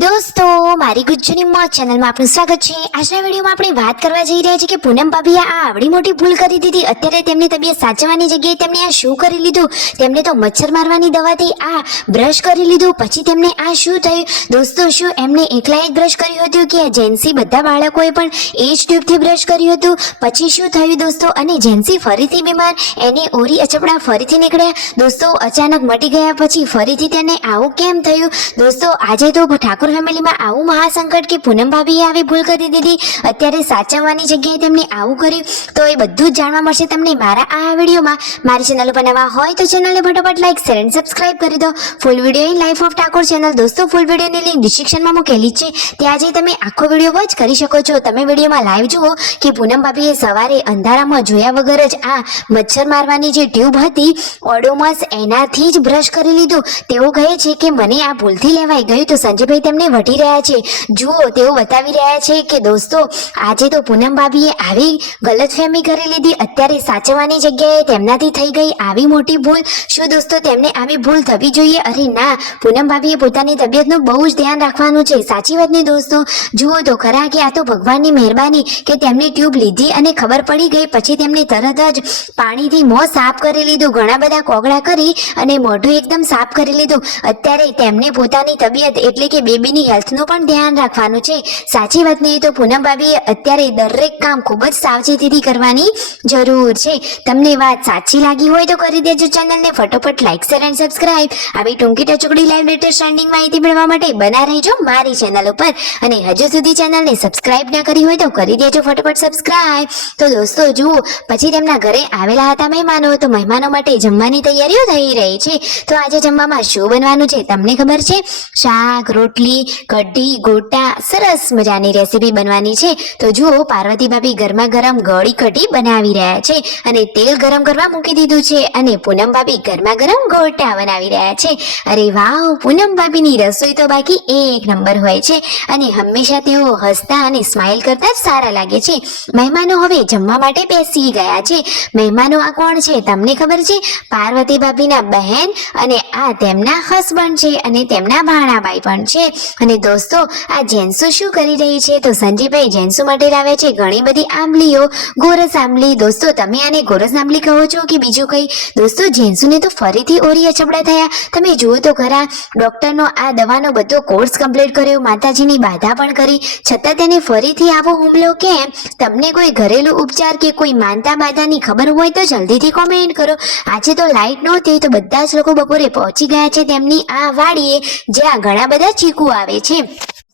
દોસ્તો, મારી ગુજ્જુની મોજ ચેનલમાં આપનું સ્વાગત છે। આજના વિડીયોમાં આપણે વાત કરવા જઈ રહ્યા છીએ કે પૂનમ ભાભીએ આ આવડી મોટી ભૂલ કરી દીધી। અત્યારે તેમની તબિયત સાચવવાની જગ્યાએ તેમણે આ શું કરી લીધું? તેમણે તો મચ્છર મારવાની દવાથી આ બ્રશ કરી લીધું, પછી તેમને આ શું થયું? દોસ્તો, શું એમને એકલા જ બ્રશ કર્યું હતું કે જેન્સી બધા બાળકોએ પણ એ જ ટ્યુબથી બ્રશ કર્યું હતું? પછી શું થયું દોસ્તો? અને જેન્સી ફરીથી બીમાર, એને ઓરી અચપડા ફરીથી નીકળ્યા। દોસ્તો, અચાનક મટી ગયા પછી ફરીથી તેને આવું કેમ થયું? દોસ્તો, આજે તો ઠાકોર ફેમિલીમાં આવું મહાસંકટ કે પૂનમ ભાભીએ આવી ભૂલ કરી દીધી, અત્યારે સાચવવાની જગ્યાએ તેમને આવું કર્યું, તો એ બધું જ જાણવા મળશે તમને મારા આ વિડીયોમાં। મારી ચેનલ ઉપર નવા હોય તો ચેનલને ફટાફટ લાઈક, શેર અને સબસ્ક્રાઇબ કરી દો। Full video in life of Thakor channel દોસ્તો, ફૂલ વિડીયોની લિંક ડિસ્ક્રિપ્શનમાં મૂકેલી છે, ત્યાં જઈ તમે આખો વિડીયો વોચ કરી શકો છો। તમે વિડીયોમાં લાઈવ જુઓ કે પૂનમ ભાભીએ સવારે અંધારામાં જોયા વગર જ આ મચ્છર મારવાની જે ટ્યુબ હતી ઓડોમસ, એનાથી જ બ્રશ કરી લીધું। તેઓ કહે છે કે મને આ ભૂલથી લેવાઈ ગયું, તો સંજયભાઈ તેમને વટી રહ્યા છે। જુઓ, તેઓ બતાવી રહ્યા છે કે દોસ્તો, આજે તો પૂનમ ભાભીએ આવી ગલતફહેમી કરી લીધી, અત્યારે સાચવવાની જગ્યાએ તેમનાથી થઈ ગઈ આવી મોટી ભૂલ। શું દોસ્તો તેમને આવી ભૂલ થવી જોઈએ? અરે ના, પૂનમ ભાભીએ પોતાની તબિયતનું બહુ જ ધ્યાન રાખવાનું છે, સાચી વાત ને દોસ્તો? જુઓ તો ખરા કે આ તો ભગવાનની મહેરબાની કે તેમની ટ્યુબ લીધી અને ખબર પડી ગઈ, પછી તેમને તરત જ પાણીથી મોં સાફ કરી લીધું, ઘણા બધા કોગળા કરી અને મોઢું એકદમ સાફ કરી લીધું। અત્યારે તેમને પોતાની તબિયત એટલે કે બેબીની હેલ્થનું પણ ધ્યાન રાખવાનું છે, સાચી વાત નહીં? તો પૂનમ ભાભીએ અત્યારે દરેક કામ ખૂબ જ સાવચેતીથી કરવાની જરૂર છે। તમને વાત સાચી લાગી હોય તો કરી દેજો ચેનલને ફટોફટ લાઈક, શેર અને સબસ્ક્રાઇબ। આવી ટૂંકી ટચુકડી લાઈવ લેટેસ્ટ ટ્રેન્ડિંગ માહિતી મેળવવા માટે બના રહેજો મારી ચેનલ ઉપર, અને હજુ સુધી ચેનલને સબસ્ક્રાઇબ ન કરી હોય તો કરી દેજો ફટોફટ સબસ્ક્રાઇબ। તો દોસ્તો જુઓ, પછી તેમના ઘરે આવેલા હતા મહેમાનો, તો મહેમાનો માટે જમવાની તૈયારીઓ થઈ રહી છે। તો આજે જમવામાં શું બનવાનું છે તમને ખબર છે? શાક, રોટલી, કઢી, ગોટા, સરસ મજાની રેસીપી બનવાની છે। તો જુઓ, પાર્વતી ભાભી ગરમા ગરમ ગળી કઢી બનાવી રહ્યા છે અને તેલ ગરમ કરવા મૂકી દીધું છે, અને પૂનમ ભાભી ગરમા ગરમ ગોટા બનાવી રહ્યા છે। અરે વાવ, પૂનમ ભાભીની રસોઈ તો બાકી એક નંબર હોય છે, અને હંમેશા તેઓ હસતા અને સ્માઇલ કરતા જ સારા લાગે છે। મહેમાનો હવે જમવા માટે બેસી ગયા છે। મહેમાનો આ કોણ છે તમને ખબર છે? પાર્વતી ભાભીના બહેન, અને આ તેમના હસબન્ડ છે, અને તેમના ભાણાભાઈ પણ છે। અને દોસ્તો, આ જેન્સુ શું કરી રહી છે? તો સંજયભાઈ જેન્સુ માટે લાવ્યા છે ઘણી બધી આંબલીઓ, ગોરસ આંબલી। દોસ્તો, તમે આને ગોરસ આંબલી કહો છો કે બીજું કઈ? દોસ્તો, જેન્સુને તો ફરીથી ઓરી અચબડા થયા। તમે જુઓ તો ખરા, ડોક્ટરનો આ દવાનો બધો કોર્સ કમ્પ્લીટ કર્યો, માતાજીની બાધા પણ કરી, છતાં તેને ફરીથી આવો હુમલો કેમ? તમને કોઈ ઘરેલું ઉપચાર કે કોઈ માનતા બાધાની ખબર હોય તો જલ્દીથી કોમેન્ટ કરો। આજે તો લાઈટ નહોતી, તો બધા જ લોકો બપોરે પહોંચી ગયા છે તેમની આ વાડીએ, જ્યાં ઘણા બધા ચીકુ આવે છે।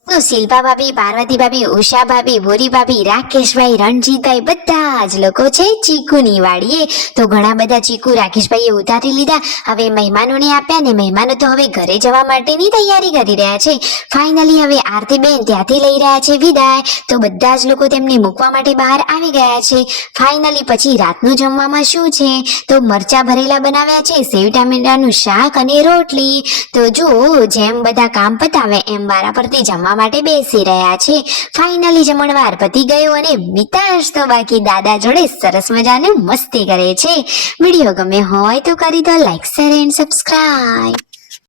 તો શિલ્પા ભાભી, પાર્વતી ભાભી, ઉષા ભાભી, ભૂરી ભાભી, રાકેશભાઈ, રણજીતભાઈ બધા જ લોકો છે ચીકુની વાડીએ। તો ઘણા બધા ચીકુ રાકેશભાઈએ ઉતારી લીધા, હવે મહેમાનોને આપ્યા, ને મહેમાનો તો હવે ઘરે જવા માટેની તૈયારી કરી રહ્યા છે। ફાઇનલી હવે આરતીબેન ત્યાંથી લઈ રહ્યા છે વિદાય, તો બધા જ લોકો તેમને મૂકવા માટે બહાર આવી ગયા છે। ફાઇનલી પછી રાતનું જમવામાં શું છે? તો મરચા ભરેલા બનાવ્યા છે, સેવ ટામેટાનું શાક અને રોટલી। તો જુઓ, જેમ બધા કામ પતાવે એમ વારા પરથી જમવા માટે બેસી રહ્યા છે। ફાઇનલી જમણવાર પતી ગયો, અને મિતાશ તો બાકી દાદા જોડે સરસ મજાની મસ્તી કરે છે। વિડીયો ગમે હોય તો કરી દો લાઈક, શેર એન્ડ સબસ્ક્રાઇબ।